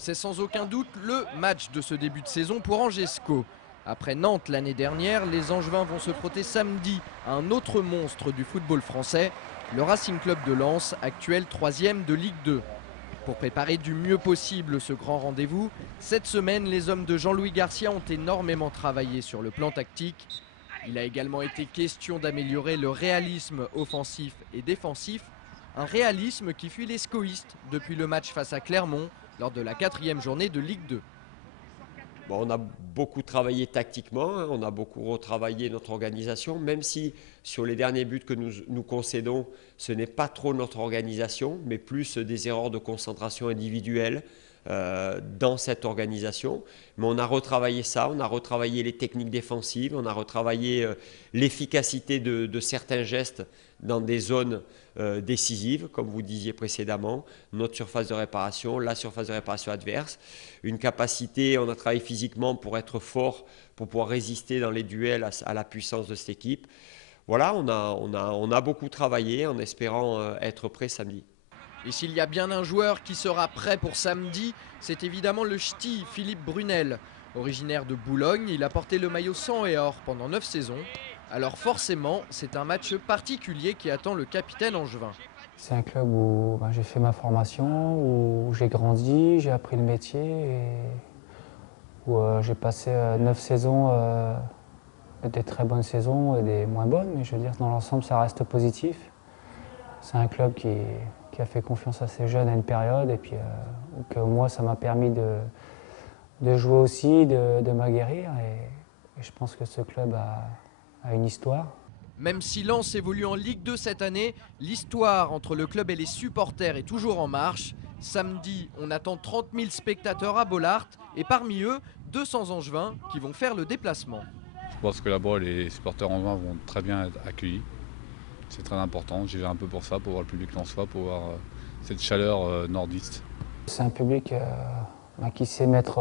C'est sans aucun doute le match de ce début de saison pour Angesco. Après Nantes l'année dernière, les Angevins vont se frotter samedi à un autre monstre du football français, le Racing Club de Lens, actuel 3e de Ligue 2. Pour préparer du mieux possible ce grand rendez-vous, cette semaine, les hommes de Jean-Louis Garcia ont énormément travaillé sur le plan tactique. Il a également été question d'améliorer le réalisme offensif et défensif, un réalisme qui fuit les scoïstes depuis le match face à Clermont lors de la 4e journée de Ligue 2. Bon, on a beaucoup travaillé tactiquement, on a beaucoup retravaillé notre organisation, même si sur les derniers buts que nous concédons, ce n'est pas trop notre organisation, mais plus des erreurs de concentration individuelle dans cette organisation. Mais on a retravaillé ça, on a retravaillé les techniques défensives, on a retravaillé l'efficacité de certains gestes dans des zones décisives, comme vous disiez précédemment, notre surface de réparation, la surface de réparation adverse, une capacité, on a travaillé physiquement pour être fort, pour pouvoir résister dans les duels à la puissance de cette équipe. Voilà, on a beaucoup travaillé en espérant être prêt samedi. Et s'il y a bien un joueur qui sera prêt pour samedi, c'est évidemment le ch'ti Philippe Brunel. Originaire de Boulogne, il a porté le maillot sang et or pendant 9 saisons. Alors forcément, c'est un match particulier qui attend le capitaine angevin. C'est un club où j'ai fait ma formation, où j'ai grandi, j'ai appris le métier, et où j'ai passé 9 saisons, des très bonnes saisons et des moins bonnes, mais je veux dire dans l'ensemble ça reste positif. C'est un club qui a fait confiance à ses jeunes à une période, et puis que moi ça m'a permis de jouer aussi, de m'aguerrir, et je pense que ce club a une histoire. Même si Lens évolue en Ligue 2 cette année, l'histoire entre le club et les supporters est toujours en marche. Samedi, on attend 30 000 spectateurs à Bollaert et parmi eux, 200 Angevins qui vont faire le déplacement. Je pense que là-bas, les supporters angevins vont très bien être accueillis. C'est très important, j'y vais un peu pour ça, pour voir le public lensois, pour voir cette chaleur nordiste. C'est un public qui sait mettre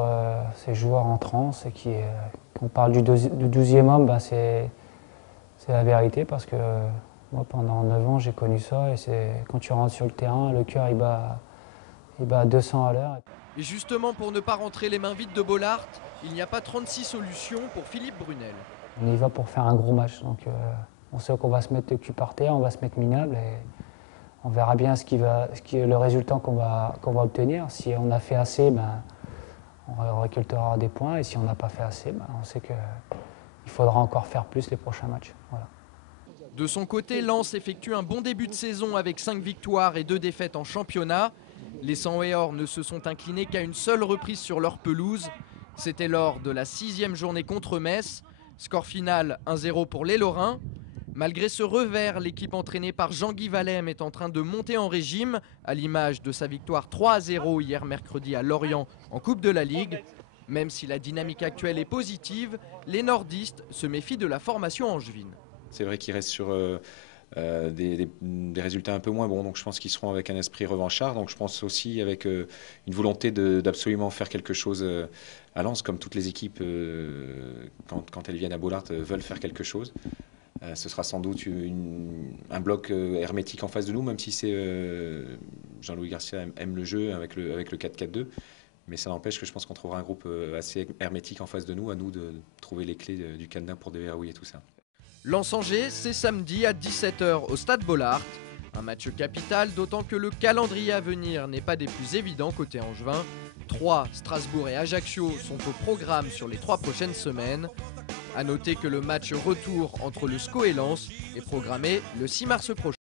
ses joueurs en transe, et quand on parle du 12e homme, c'est la vérité, parce que moi pendant 9 ans j'ai connu ça, et quand tu rentres sur le terrain, le cœur il bat à 200 à l'heure. Et justement, pour ne pas rentrer les mains vides de Bollaert, il n'y a pas 36 solutions pour Philippe Brunel. On y va pour faire un gros match, donc on sait qu'on va se mettre le cul par terre, on va se mettre minable, et on verra bien le résultat qu'on va obtenir. Si on a fait assez, on récoltera des points, et si on n'a pas fait assez, on sait qu'il faudra encore faire plus les prochains matchs. Voilà. De son côté, Lens effectue un bon début de saison avec 5 victoires et 2 défaites en championnat. Les sang et or ne se sont inclinés qu'à une seule reprise sur leur pelouse. C'était lors de la 6e journée contre Metz. Score final 1-0 pour les Lorrains. Malgré ce revers, l'équipe entraînée par Jean-Guy Valem est en train de monter en régime, à l'image de sa victoire 3-0 hier mercredi à Lorient en Coupe de la Ligue. Même si la dynamique actuelle est positive, les nordistes se méfient de la formation angevine. C'est vrai qu'ils restent sur des résultats un peu moins bons, donc je pense qu'ils seront avec un esprit revanchard. Donc je pense aussi avec une volonté d'absolument faire quelque chose à Lens, comme toutes les équipes, quand elles viennent à Bollaert, veulent faire quelque chose. Ce sera sans doute un bloc hermétique en face de nous, même si Jean-Louis Garcia aime le jeu avec le 4-4-2. Mais ça n'empêche que je pense qu'on trouvera un groupe assez hermétique en face de nous, à nous de trouver les clés du cadenas pour déverrouiller tout ça. Lens-Angers, c'est samedi à 17 h au stade Bollaert. Un match capital, d'autant que le calendrier à venir n'est pas des plus évidents côté angevin. Troyes, Strasbourg et Ajaccio sont au programme sur les 3 prochaines semaines. A noter que le match retour entre le SCO et Lens est programmé le 6 mars prochain.